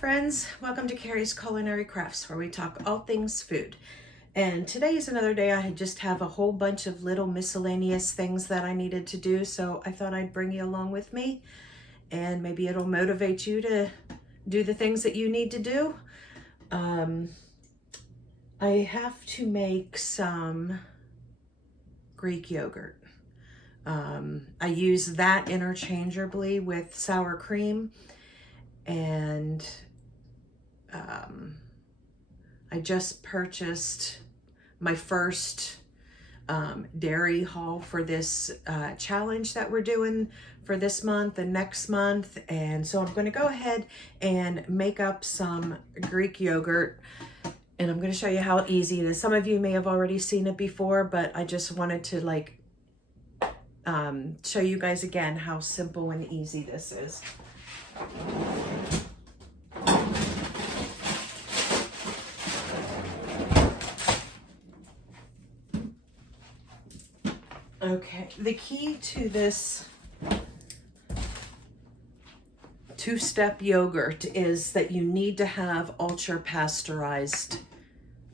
friends, welcome to Carrie's Culinary Crafts, where we talk all things food. And today is another day I just have a whole bunch of little miscellaneous things that I needed to do, so I thought I'd bring you along with me, and maybe it'll motivate you to do the things that you need to do. I have to make some Greek yogurt. I use that interchangeably with sour cream, and I just purchased my first dairy haul for this challenge that we're doing for this month and next month. And so I'm going to go ahead and make up some Greek yogurt, and I'm going to show you how easy it is. Some of you may have already seen it before, but I just wanted to show you guys again how simple and easy this is. Okay, the key to this two-step yogurt is that you need to have ultra-pasteurized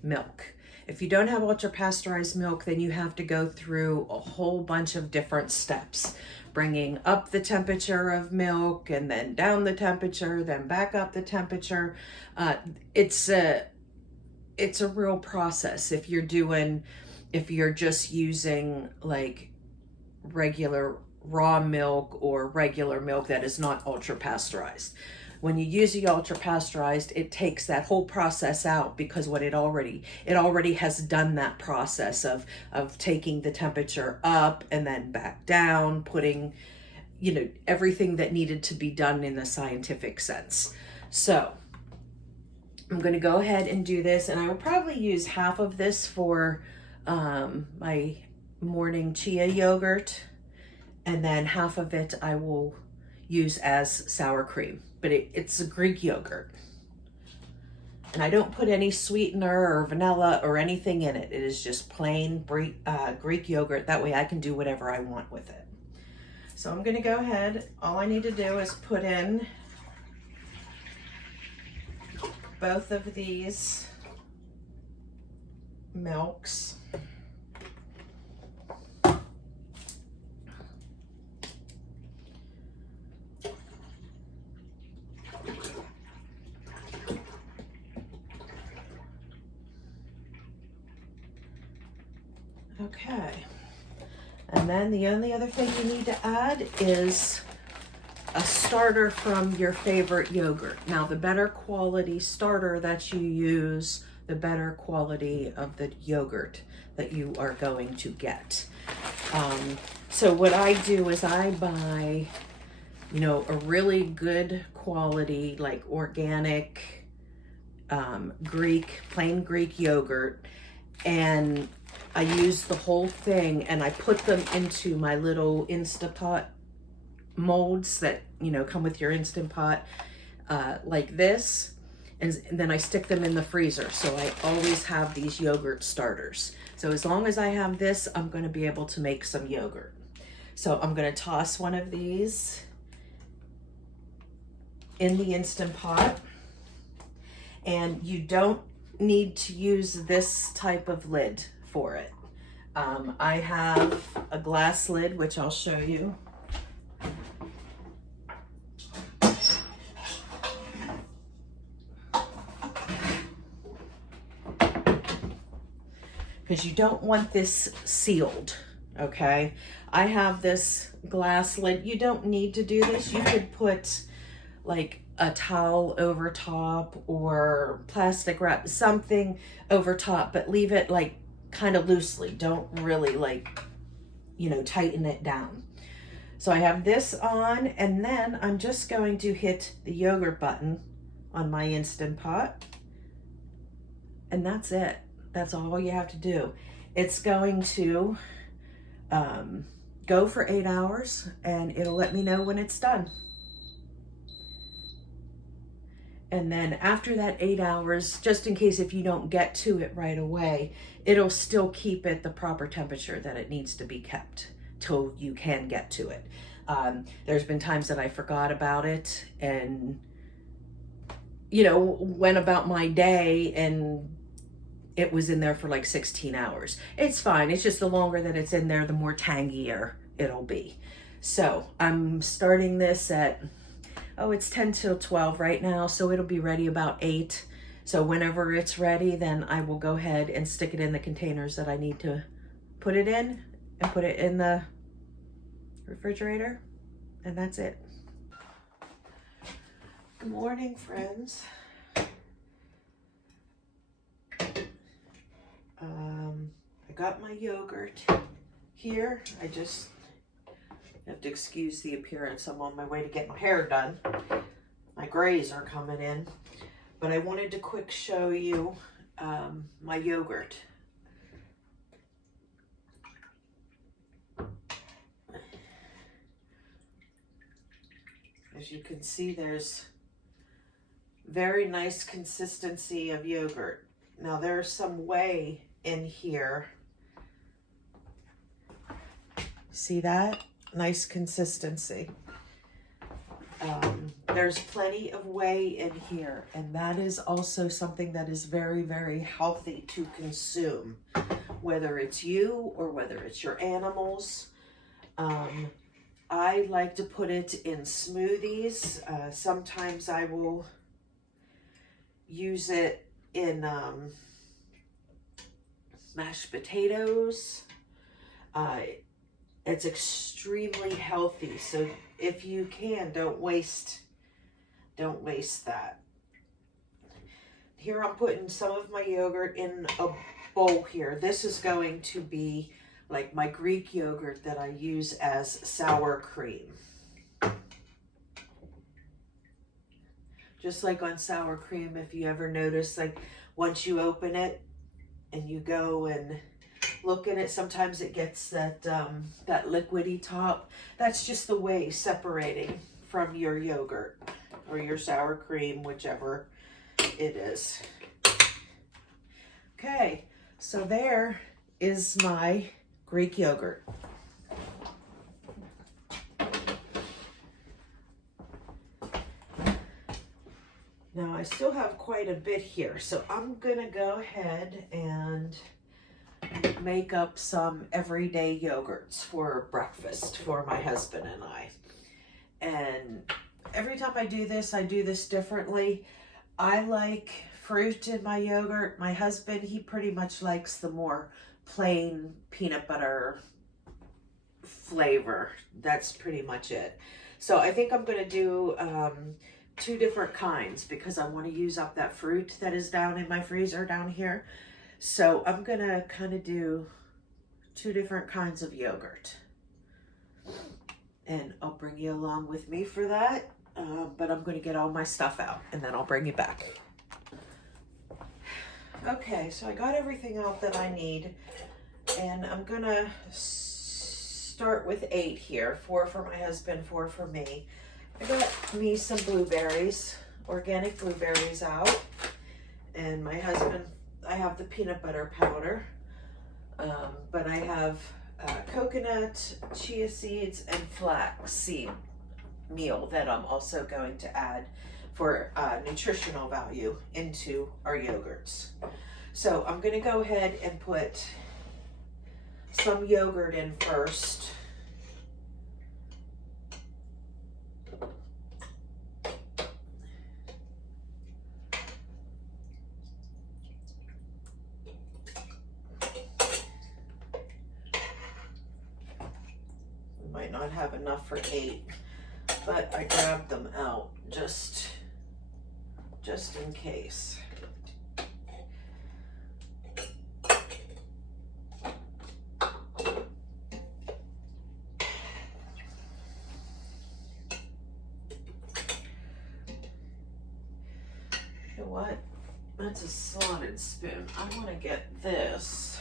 milk. If you don't have ultra-pasteurized milk, then you have to go through a whole bunch of different steps, bringing up the temperature of milk and then down the temperature, then back up the temperature. It's a real process if you're just using like regular raw milk or regular milk that is not ultra pasteurized. When you use the ultra pasteurized, it takes that whole process out, because it already has done that process of taking the temperature up and then back down, putting, everything that needed to be done in the scientific sense. So I'm going to go ahead and do this, and I will probably use half of this for my morning chia yogurt, and then half of it I will use as sour cream. But it's a Greek yogurt, and I don't put any sweetener or vanilla or anything in it. It is just plain Greek yogurt. That way I can do whatever I want with it. So I'm going to go ahead. All I need to do is put in both of these milks. Okay, and then the only other thing you need to add is a starter from your favorite yogurt. Now, the better quality starter that you use, the better quality of the yogurt that you are going to get. So what I do is I buy, a really good quality, like organic plain Greek yogurt, and I use the whole thing and I put them into my little Instapot molds that, come with your Instant Pot, like this. And then I stick them in the freezer. So I always have these yogurt starters. So as long as I have this, I'm going to be able to make some yogurt. So I'm going to toss one of these in the Instant Pot. And you don't need to use this type of lid for it. I have a glass lid, which I'll show you. Because you don't want this sealed, okay? I have this glass lid. You don't need to do this. You could put like a towel over top or plastic wrap, something over top, but leave it like kind of loosely. Don't really tighten it down. So I have this on, and then I'm just going to hit the yogurt button on my Instant Pot, and that's it. That's all you have to do. It's going to go for 8 hours, and it'll let me know when it's done. And then after that 8 hours, just in case if you don't get to it right away, it'll still keep it the proper temperature that it needs to be kept till you can get to it. There's been times that I forgot about it, and you know, went about my day and it was in there for like 16 hours. It's fine. It's just the longer that it's in there, the more tangier it'll be. So I'm starting this at, oh, it's 10 till 12 right now. So it'll be ready about 8. So whenever it's ready, then I will go ahead and stick it in the containers that I need to put it in and put it in the refrigerator. And that's it. Good morning, friends. I got my yogurt here. I just have to excuse the appearance. I'm on my way to get my hair done. My grays are coming in. But I wanted to quick show you my yogurt. As you can see, there's very nice consistency of yogurt. Now there's some whey in here. See that? Nice consistency. There's plenty of whey in here, and that is also something that is very, very healthy to consume, whether it's you or whether it's your animals. I like to put it in smoothies. Sometimes I will use it in mashed potatoes. It's extremely healthy, so if you can, don't waste that. Here I'm putting some of my yogurt in a bowl here. This is going to be like my Greek yogurt that I use as sour cream. Just like on sour cream, if you ever notice, like once you open it and you go and look at it, sometimes it gets that that liquidy top. That's just the whey separating from your yogurt or your sour cream, whichever it is. Okay, so there is my Greek yogurt. Now I still have quite a bit here, so I'm gonna go ahead and make up some everyday yogurts for breakfast for my husband and I. And every time I do this differently. I like fruit in my yogurt. My husband, he pretty much likes the more plain peanut butter flavor. That's pretty much it. So I think I'm going to do 2 different kinds because I want to use up that fruit that is down in my freezer down here. So I'm going to kind of do 2 different kinds of yogurt. And I'll bring you along with me for that. But I'm going to get all my stuff out and then I'll bring you back. Okay, so I got everything out that I need. And I'm going to start with 8 here. 4 for my husband, 4 for me. I got me some blueberries, organic blueberries out. And my husband, I have the peanut butter powder. But I have coconut, chia seeds, and flax seed meal that I'm also going to add for nutritional value into our yogurts. So I'm going to go ahead and put some yogurt in first. We might not have enough for 8. But I grabbed them out just in case. You know what? That's a slotted spoon. I want to get this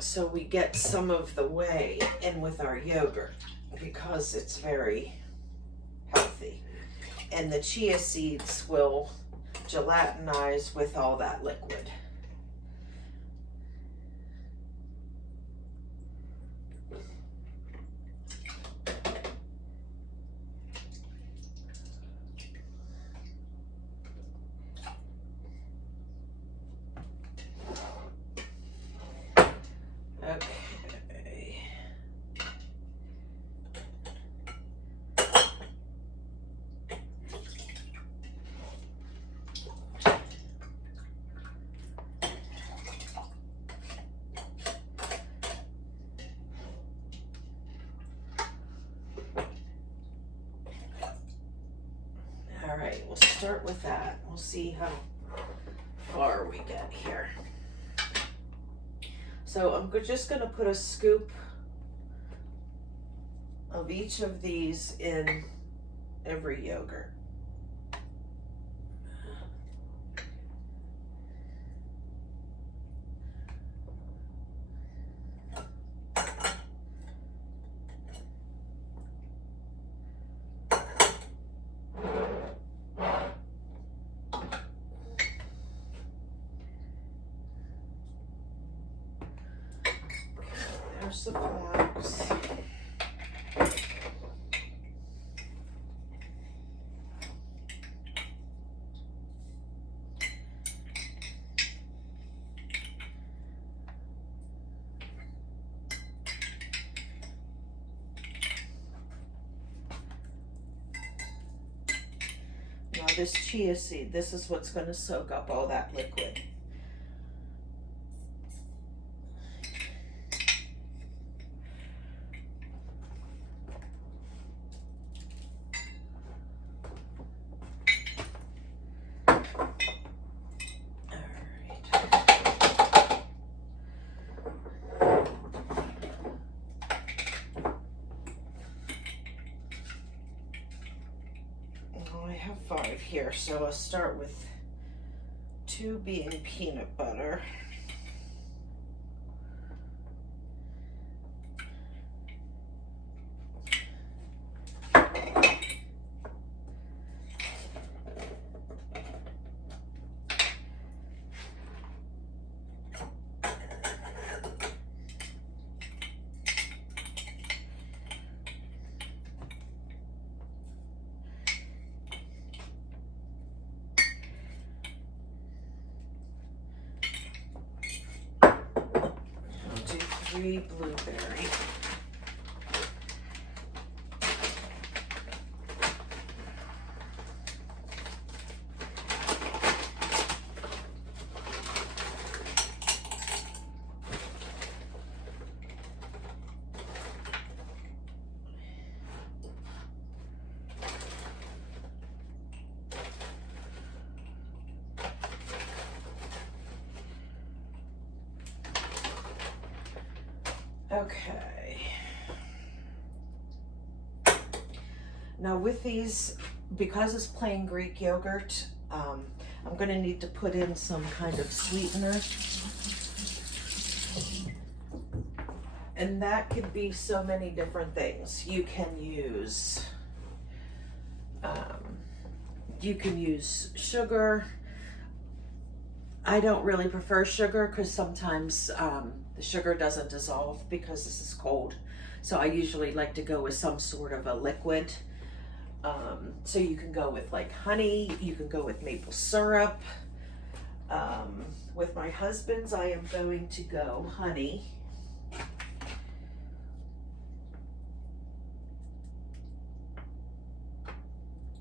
so we get some of the whey in with our yogurt, because it's very healthy. And the chia seeds will gelatinize with all that liquid. All right, we'll start with that. We'll see how far we get here. So I'm just gonna put a scoop of each of these in every yogurt. There's the flax. Now this chia seed, this is what's going to soak up all that liquid. I have 5 here, so I'll start with 2 being peanut butter. Blueberry. Okay. Now with these, because it's plain Greek yogurt, I'm going to need to put in some kind of sweetener. And that could be so many different things. You can use sugar. I don't really prefer sugar because sometimes the sugar doesn't dissolve because this is cold. So I usually like to go with some sort of a liquid. So you can go with like honey, you can go with maple syrup. With my husband's, I am going to go honey.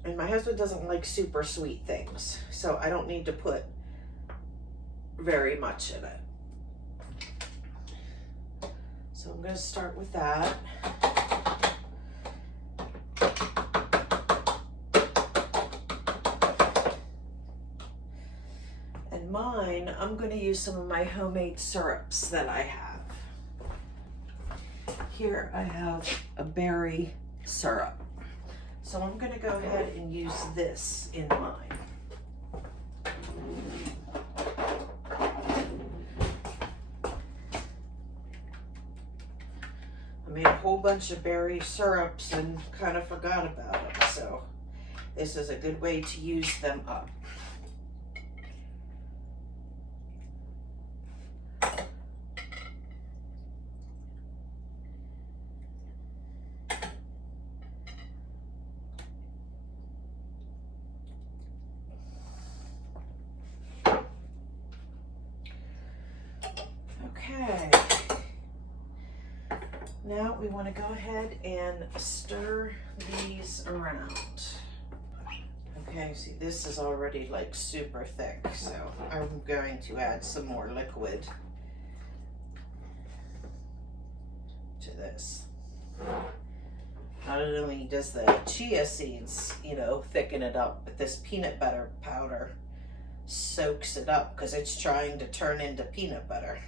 And my husband doesn't like super sweet things, so I don't need to put very much in it. So I'm going to start with that. And mine, I'm going to use some of my homemade syrups that I have. Here I have a berry syrup. So I'm going to go ahead and use this in mine. I made a whole bunch of berry syrups and kind of forgot about them, so this is a good way to use them up. Okay, now we want to go ahead and stir these around. Okay, see, this is already like super thick, so I'm going to add some more liquid to this. Not only does the chia seeds, you know, thicken it up, but this peanut butter powder soaks it up because it's trying to turn into peanut butter.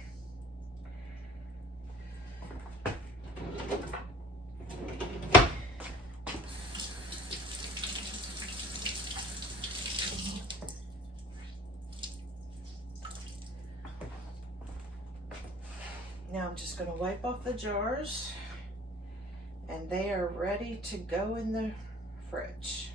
Now I'm just going to wipe off the jars, and they are ready to go in the fridge.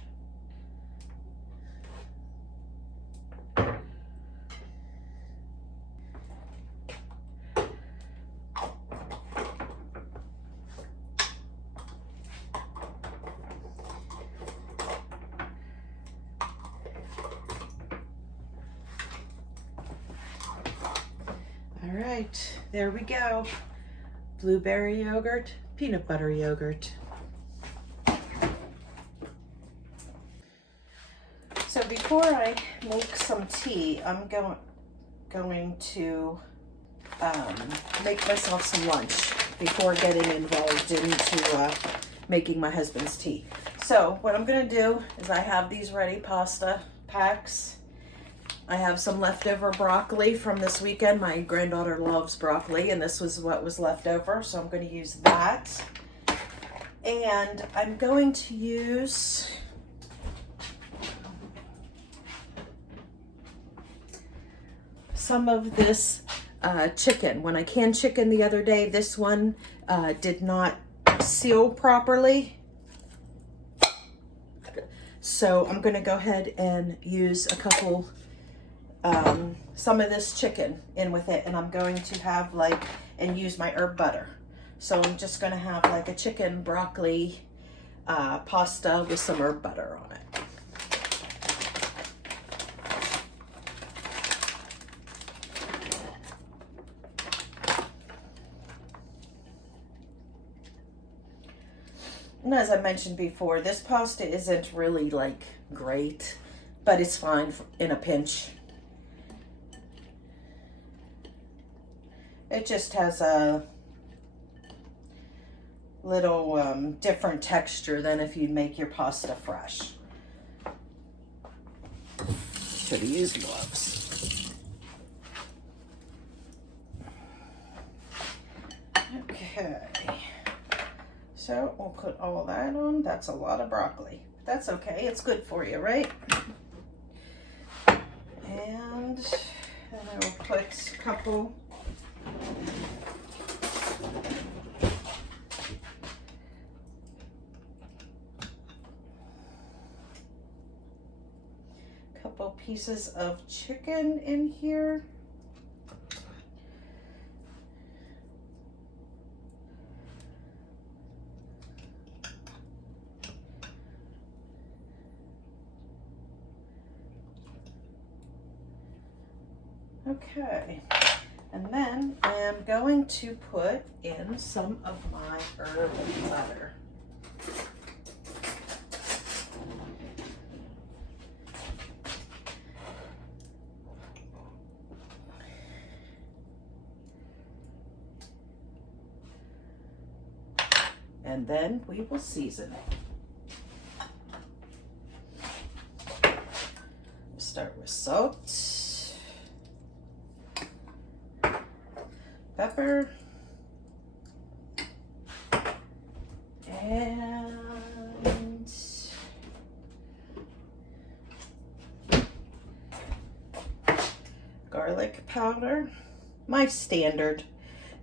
All right, there we go. Blueberry yogurt, peanut butter yogurt. So before I make some tea, I'm going to make myself some lunch before getting involved into making my husband's tea. So what I'm gonna do is I have these ready pasta packs. I have some leftover broccoli from this weekend. My granddaughter loves broccoli, and this was what was left over, so I'm going to use that. And I'm going to use some of this chicken. When I canned chicken the other day, this one did not seal properly. So I'm going to go ahead and use a couple some of this chicken in with it, and I'm going to have and use my herb butter. So I'm just going to have like a chicken broccoli pasta with some herb butter on it. And as I mentioned before, this pasta isn't really great, but it's fine in a pinch. It just has a little different texture than if you make your pasta fresh. Should have used gloves. Okay, so we'll put all that on. That's a lot of broccoli. That's okay, it's good for you, right? And then I will put a couple pieces of chicken in here. Okay, and then I am going to put in some of my herb butter. And then we will season it. Start with salt, pepper, and garlic powder. My standard.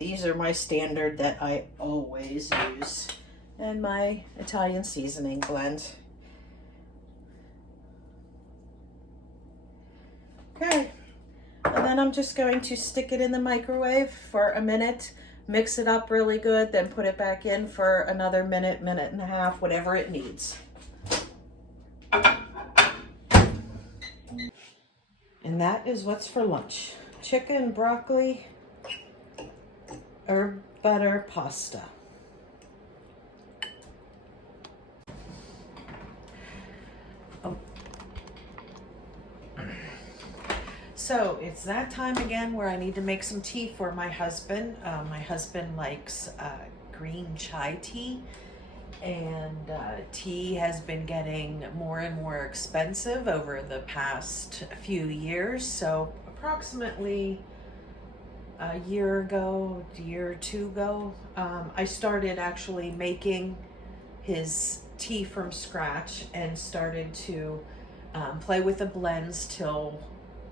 These are my standard that I always use. And my Italian seasoning blend. Okay, and then I'm just going to stick it in the microwave for a minute, mix it up really good, then put it back in for another minute, minute and a half, whatever it needs. And that is what's for lunch. Chicken, broccoli, herb butter pasta. So it's that time again where I need to make some tea for my husband. My husband likes green chai tea, And tea has been getting more and more expensive over the past few years. So approximately a year or two ago, I started actually making his tea from scratch and started to play with the blends till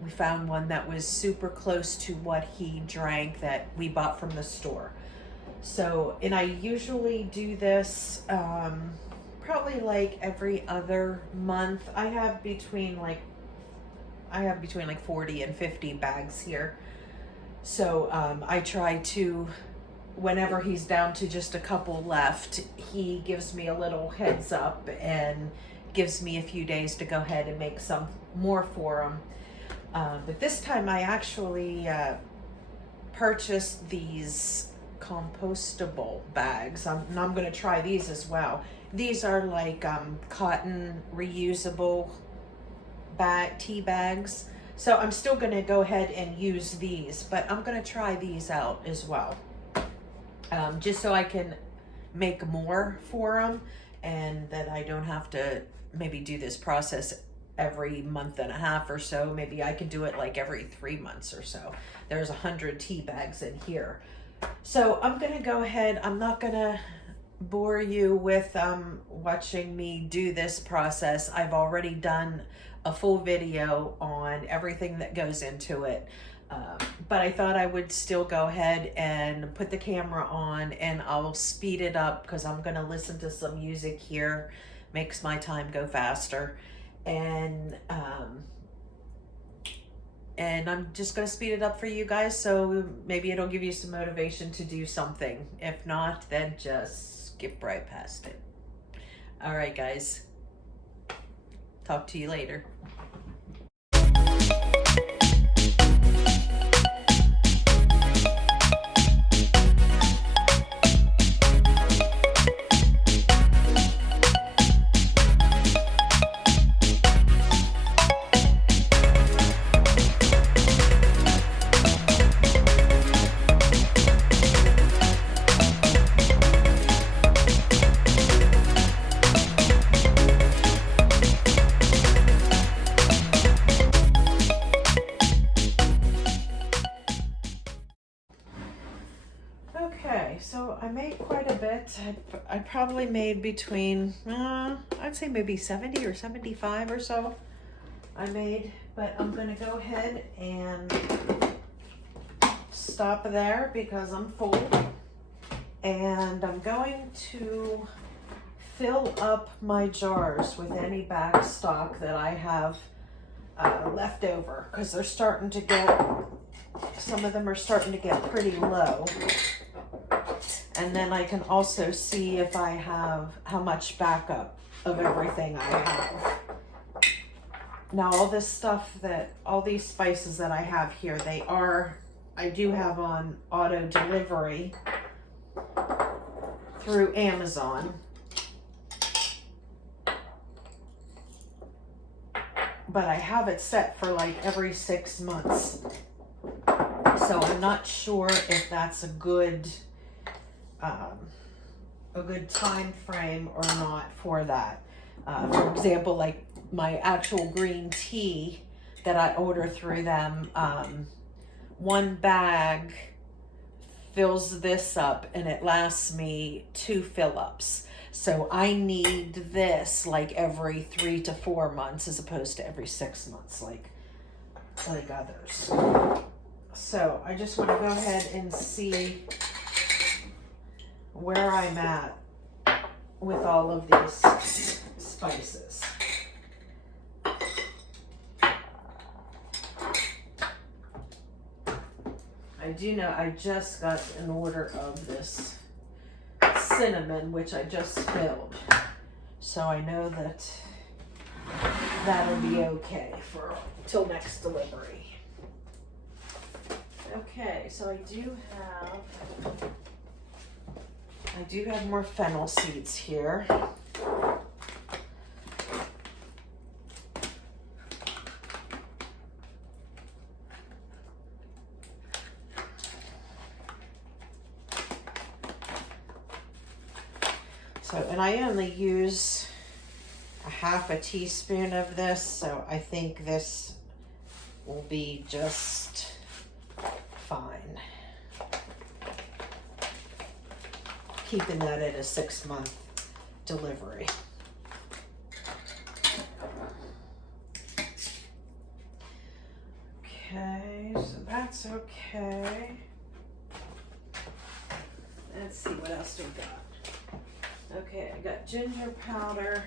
we found one that was super close to what he drank that we bought from the store. So, and I usually do this probably like every other month. I have between like 40 and 50 bags here. So I try to, whenever he's down to just a couple left, he gives me a little heads up and gives me a few days to go ahead and make some more for him. But this time I actually purchased these compostable bags. And I'm going to try these as well. These are like cotton reusable tea bags. So I'm still going to go ahead and use these, but I'm going to try these out as well. Just so I can make more for them and that I don't have to maybe do this process every month and a half or so. Maybe I can do it like every 3 months or so. There's 100 tea bags in here. So I'm going to go ahead. I'm not going to bore you with watching me do this process. I've already done a full video on everything that goes into it. But I thought I would still go ahead and put the camera on and I'll speed it up because I'm going to listen to some music here. Makes my time go faster. And I'm just going to speed it up for you guys, so maybe it'll give you some motivation to do something. If not, then just skip right past it. All right, guys. Talk to you later. So I made quite a bit. I probably made between, I'd say maybe 70 or 75 or so I made. But I'm going to go ahead and stop there because I'm full. And I'm going to fill up my jars with any back stock that I have left over. Because they're starting to get, some of them are starting to get pretty low. And then I can also see if I have how much backup of everything I have. Now all this stuff all these spices that I have here, I do have on auto delivery through Amazon. But I have it set for like every 6 months. So I'm not sure if that's a good time frame or not for that. For example, like my actual green tea that I order through them, one bag fills this up and it lasts me 2 fill-ups. So I need this like every 3 to 4 months as opposed to every 6 months like others. So I just want to go ahead and see where I'm at with all of these spices. I do know I just got an order of this cinnamon, which I just filled. So I know that that'll be okay for till next delivery. Okay, so I do have more fennel seeds here. So, and I only use a half a teaspoon of this, so I think this will be just fine. Keeping that at a 6-month delivery. Okay, so that's okay. Let's see what else we got. Okay, I got ginger powder.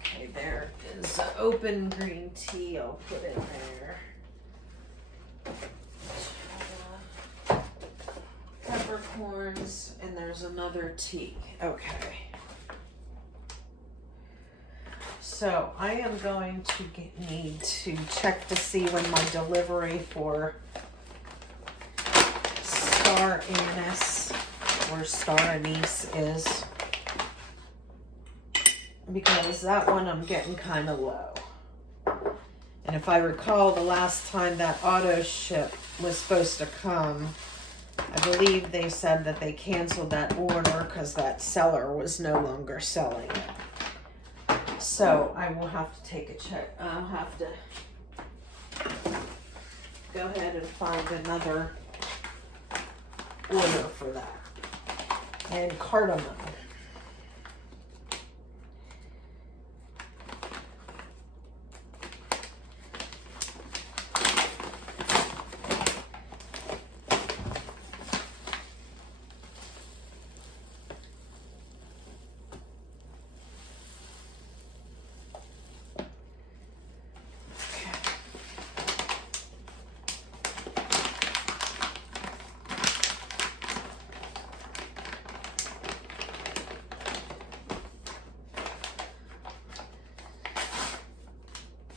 Okay, there is open green tea. I'll put in there. Peppercorns, and there's another tea. Okay. So I am going to need to check to see when my delivery for star anise or star anise is, because that one I'm getting kind of low. And if I recall, the last time that auto ship was supposed to come, I believe they said that they canceled that order because that seller was no longer selling it. So I will have to take a check. I'll have to go ahead and find another order for that. And cardamom.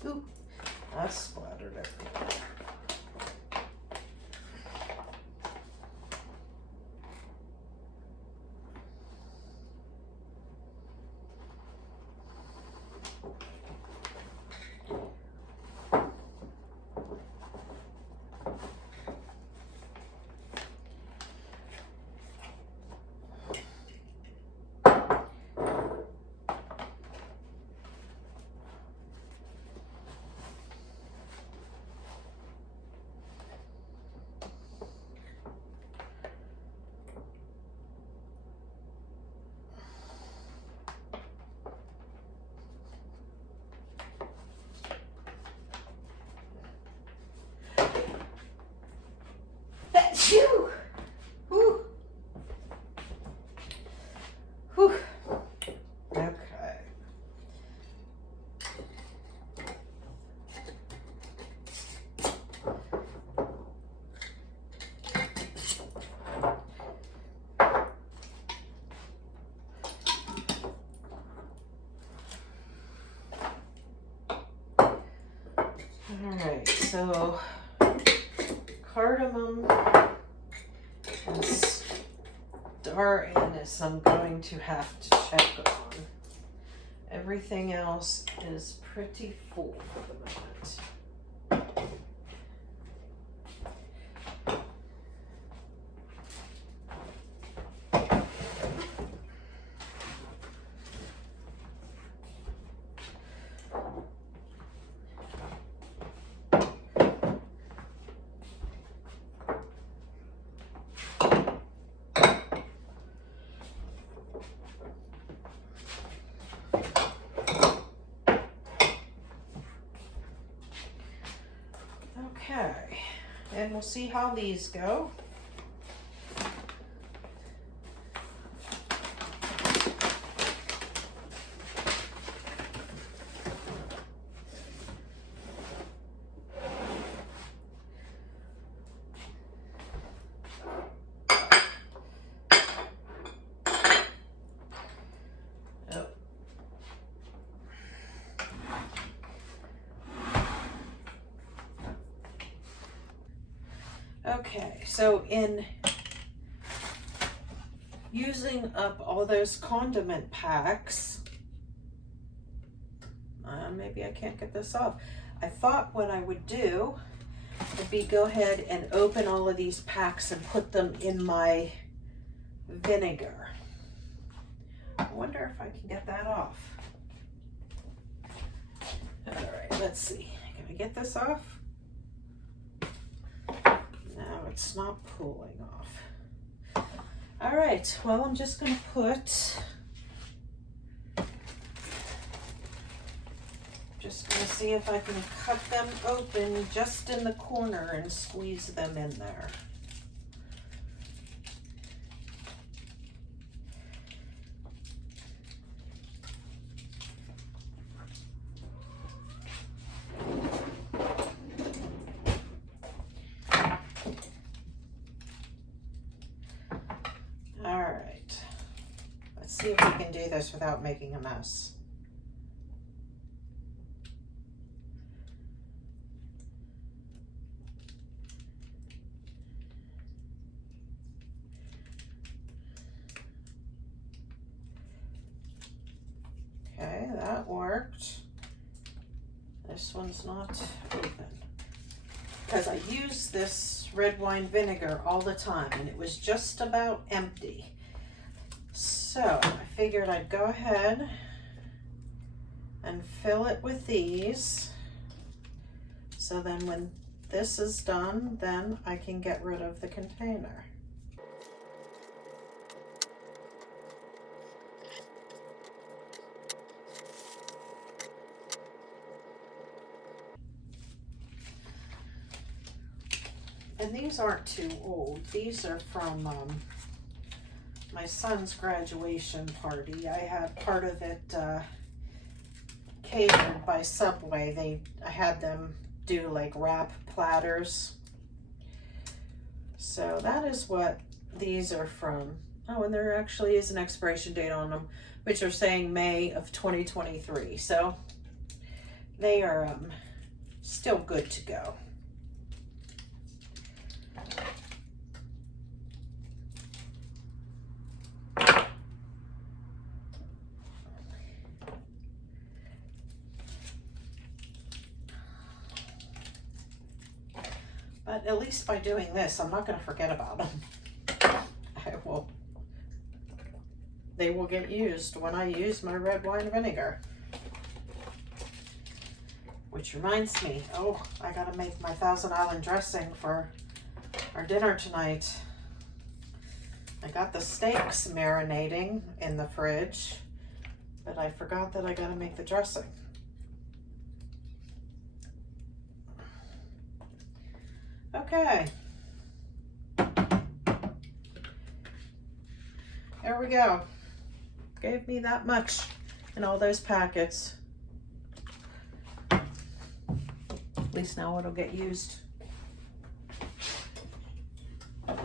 Ooh, that splattered everywhere. Phew! Whew. Whew. Okay. All right, so cardamom and star anise I'm going to have to check on. Everything else is pretty full for the moment. Okay, and we'll see how these go. Okay, so in using up all those condiment packs, maybe I can't get this off. I thought what I would do would be go ahead and open all of these packs and put them in my vinegar. I wonder if I can get that off. All right, let's see. Can I get this off? No, it's not pulling off. All right, well, I'm just gonna see if I can cut them open just in the corner and squeeze them in there. All right, let's see if we can do this without making a mess. Okay, that worked. This one's not open because I use this red wine vinegar all the time and it was just about empty. So I figured I'd go ahead and fill it with these. So then when this is done, then I can get rid of the container. And these aren't too old. These are from my son's graduation party. I had part of it catered by Subway. I had them do like wrap platters. So that is what these are from. Oh, and there actually is an expiration date on them, which are saying May of 2023. So they are still good to go. But at least by doing this, I'm not going to forget about them. They will get used when I use my red wine vinegar. Which reminds me, oh, I got to make my Thousand Island dressing for our dinner tonight. I got the steaks marinating in the fridge, but I forgot that I got to make the dressing. Okay, there we go. Gave me that much in all those packets. At least now it'll get used. All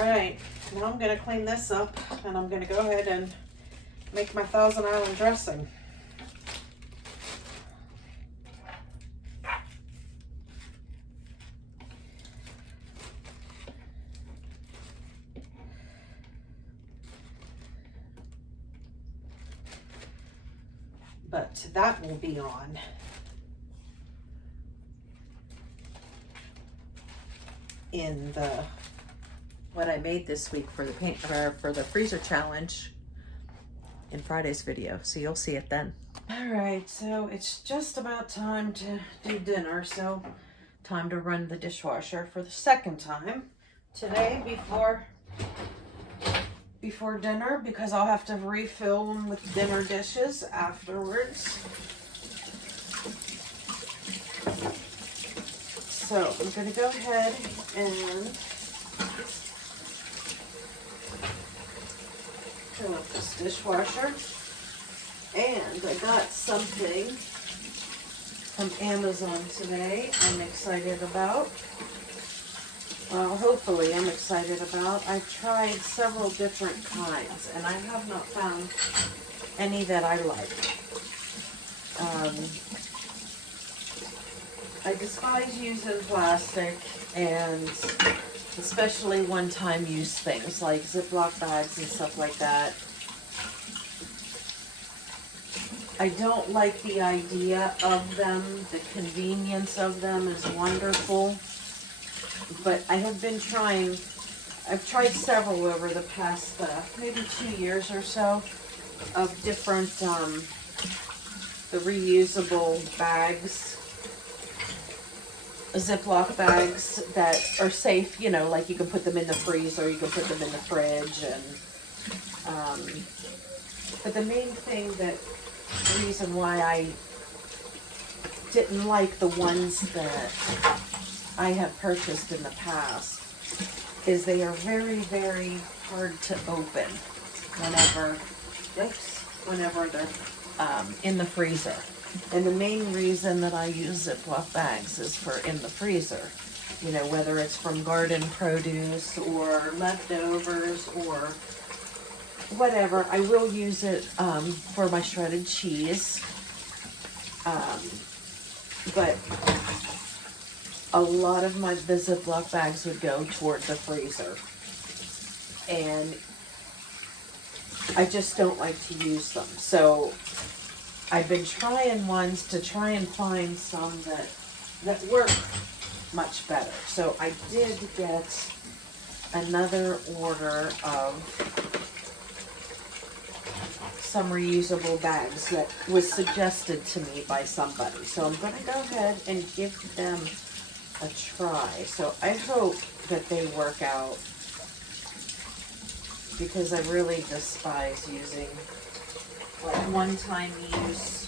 right, now I'm gonna clean this up and I'm gonna go ahead and make my Thousand Island dressing. But that will be on in the what I made this week for the freezer challenge in Friday's video, so you'll see it then. All right, so it's just about time to do dinner, so time to run the dishwasher for the second time today before dinner, because I'll have to refill them with dinner dishes afterwards. So I'm going to go ahead and fill up this dishwasher. And I got something from Amazon today I'm excited about. Well, hopefully I'm excited about. I've tried several different kinds and I have not found any that I like. I despise using plastic, and especially one-time use things like Ziploc bags and stuff like that. I don't like the idea of them. The convenience of them is wonderful. But I have been trying, I've tried several over the past maybe 2 years or so of different, the reusable bags, Ziploc bags that are safe, you know, like you can put them in the freezer, you can put them in the fridge, and, but the main thing that, the reason why I didn't like the ones that I have purchased in the past is they are very, very hard to open whenever they're in the freezer. And the main reason that I use Ziploc bags is for in the freezer. You know, whether it's from garden produce or leftovers or whatever. I will use it for my shredded cheese. But a lot of the Ziploc bags would go toward the freezer. And I just don't like to use them. So I've been trying ones to try and find some that work much better. So I did get another order of some reusable bags that was suggested to me by somebody. So I'm going to go ahead and give them a try. So I hope that they work out, because I really despise using like one-time use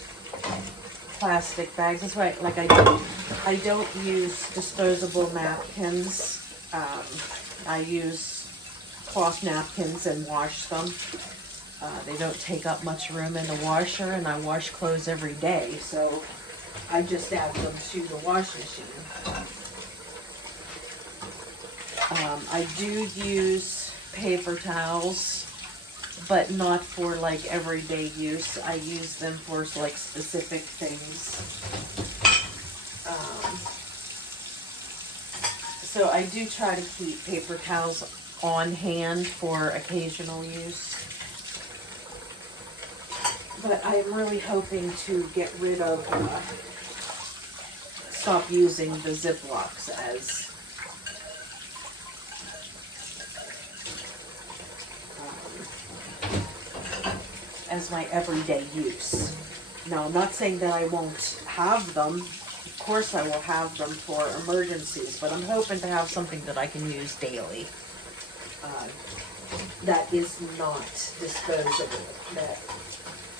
plastic bags. That's why, like, I don't use disposable napkins. I use cloth napkins and wash them. They don't take up much room in the washer, and I wash clothes every day, so I just add them to the wash machine. I do use paper towels, but not for like everyday use. I use them for like specific things. So I do try to keep paper towels on hand for occasional use. But I am really hoping to get rid of, stop using the Ziplocs as my everyday use. Now, I'm not saying that I won't have them. Of course I will have them for emergencies, but I'm hoping to have something that I can use daily. That is not disposable. That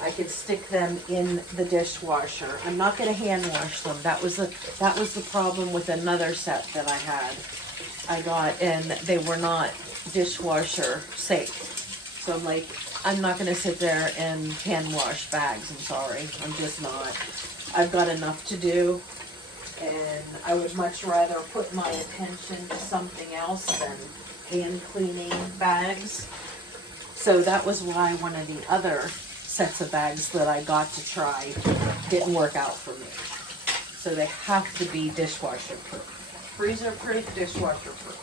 I can stick them in the dishwasher. I'm not going to hand wash them. That was the problem with another set that I got, and they were not dishwasher safe. So I'm like, I'm not going to sit there and hand wash bags. I'm sorry. I'm just not. I've got enough to do, and I would much rather put my attention to something else than hand cleaning bags. So that was why one of the other sets of bags that I got to try didn't work out for me. So they have to be dishwasher proof. Freezer proof, dishwasher proof.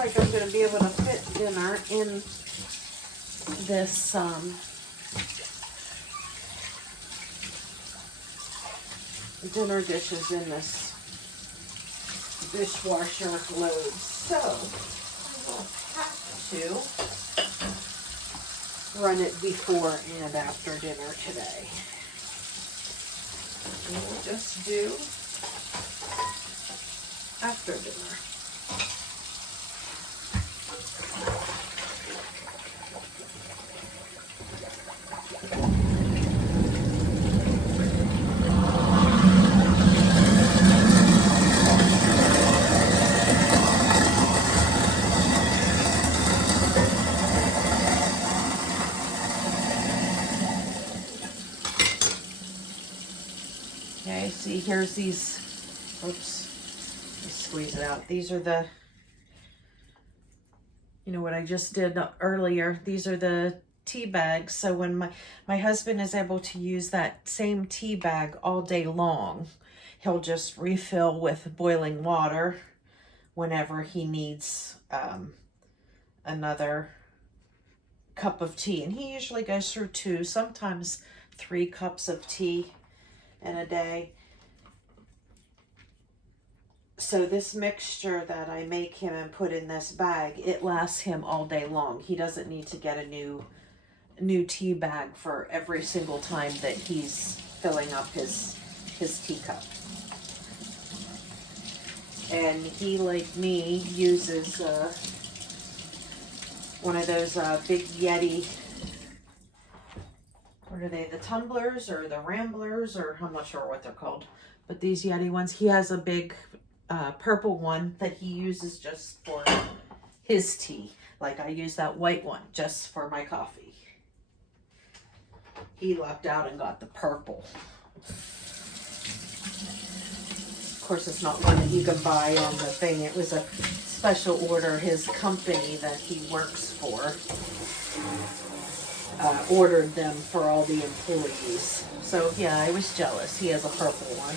I'm going to be able to fit dinner in this dinner dishes in this dishwasher load. So I will have to run it before and after dinner today. We'll just do after dinner. Okay, see, here's these, oops, Squeeze it out. These are the, you know what I just did earlier, these are the tea bags. So when my husband is able to use that same tea bag all day long, he'll just refill with boiling water whenever he needs another cup of tea. And he usually goes through 2, sometimes 3 cups of tea in a day. So this mixture that I make him and put in this bag, it lasts him all day long. He doesn't need to get a new tea bag for every single time that he's filling up his teacup. And he, like me, uses one of those big Yeti, what are they, the tumblers or the ramblers, or I'm not sure what they're called, but these Yeti ones. He has a big purple one that he uses just for his tea. Like I use that white one just for my coffee. He lucked out and got the purple. Of course, it's not one that you can buy on the thing. It was a special order. His company that he works for ordered them for all the employees. So yeah, I was jealous. He has a purple one.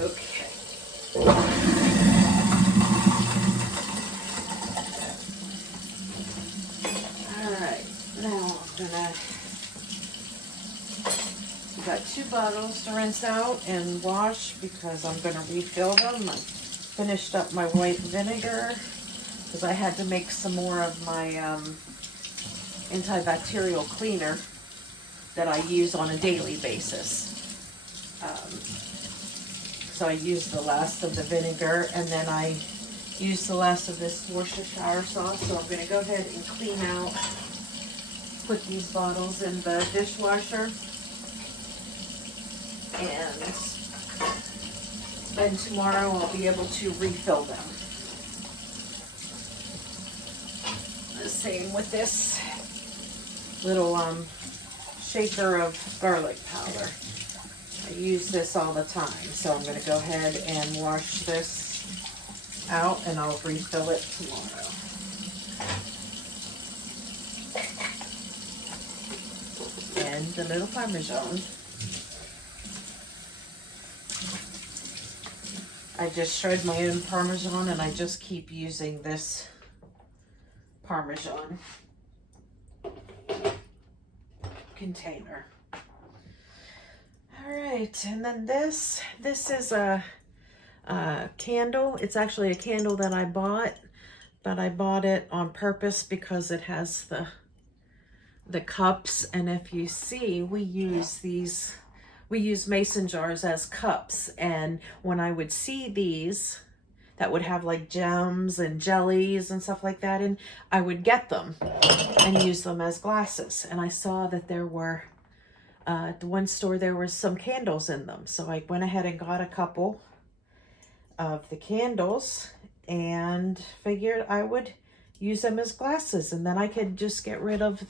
Okay. All right, now I'm gonna, we got 2 bottles to rinse out and wash because I'm gonna refill them. I finished up my white vinegar because I had to make some more of my antibacterial cleaner that I use on a daily basis. So I used the last of the vinegar, and then I used the last of this Worcestershire sauce. So I'm going to go ahead and clean out, put these bottles in the dishwasher, and then tomorrow I'll be able to refill them. The same with this little shaker of garlic powder. I use this all the time, so I'm going to go ahead and wash this out and I'll refill it tomorrow. And the little Parmesan. I just shred my own Parmesan and I just keep using this Parmesan container. All right, and then this is a candle. It's actually a candle that I bought, but I bought it on purpose because it has the cups. And if you see, we use mason jars as cups. And when I would see these that would have like gems and jellies and stuff like that in, I would get them and use them as glasses. And I saw that there were at the one store there was some candles in them, so I went ahead and got a couple of the candles and figured I would use them as glasses, and then I could just get rid of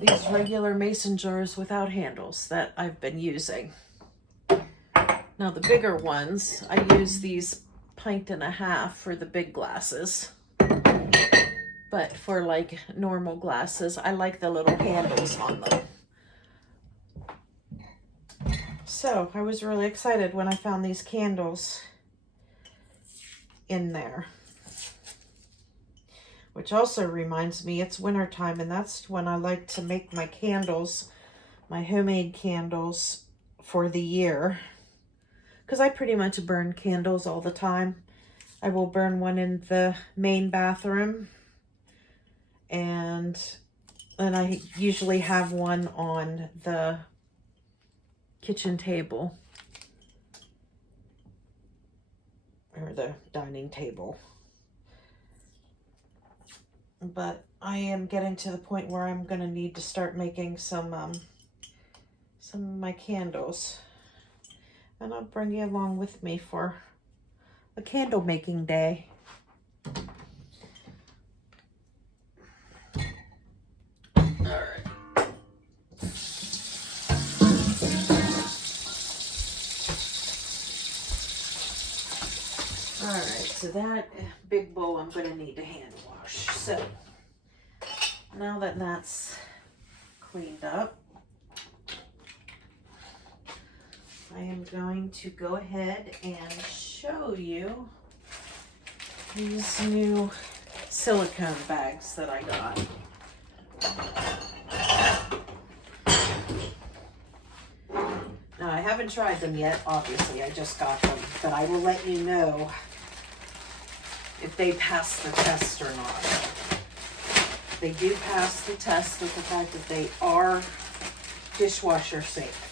these regular mason jars without handles that I've been using. Now the bigger ones, I use these 1.5 pints for the big glasses. But for like normal glasses, I like the little handles on them. So I was really excited when I found these candles in there. Which also reminds me it's winter time, and that's when I like to make my candles, my homemade candles for the year. Because I pretty much burn candles all the time. I will burn one in the main bathroom. And I usually have one on the kitchen table or the dining table. But I am getting to the point where I'm going to need to start making some of my candles. And I'll bring you along with me for a candle making day. Alright, that big bowl I'm going to need to hand wash. So now that that's cleaned up, I am going to go ahead and show you these new silicone bags that I got. Now, I haven't tried them yet, obviously, I just got them, but I will let you know if they pass the test or not. They do pass the test with the fact that they are dishwasher safe.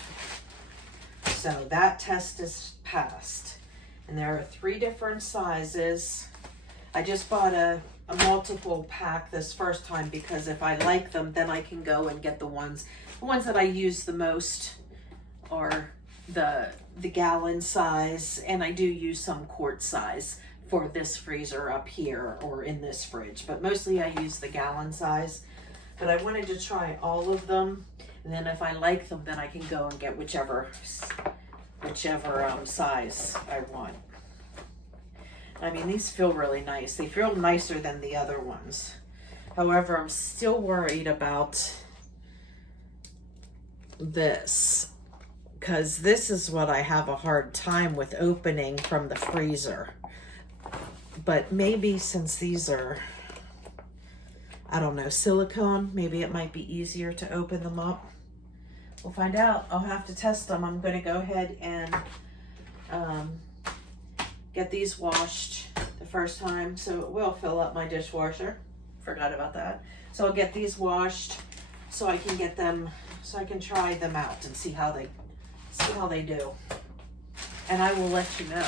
So that test is passed. And there are 3 different sizes. I just bought a multiple pack this first time because if I like them, then I can go and get the ones that I use the most are the gallon size, and I do use some quart size for this freezer up here or in this fridge, but mostly I use the gallon size. But I wanted to try all of them, and then if I like them, then I can go and get whichever size I want. I mean, these feel really nice. They feel nicer than the other ones. However, I'm still worried about this, because this is what I have a hard time with opening from the freezer. But maybe since these are, I don't know, silicone, maybe it might be easier to open them up. We'll find out. I'll have to test them. I'm going to go ahead and get these washed the first time, so it will fill up my dishwasher. Forgot about that. So I'll get these washed so I can get them, so I can try them out and see how they do. And I will let you know.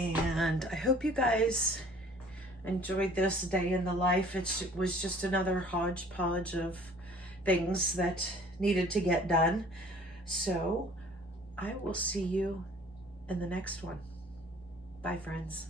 And I hope you guys enjoyed this day in the life. It was just another hodgepodge of things that needed to get done. So I will see you in the next one. Bye, friends.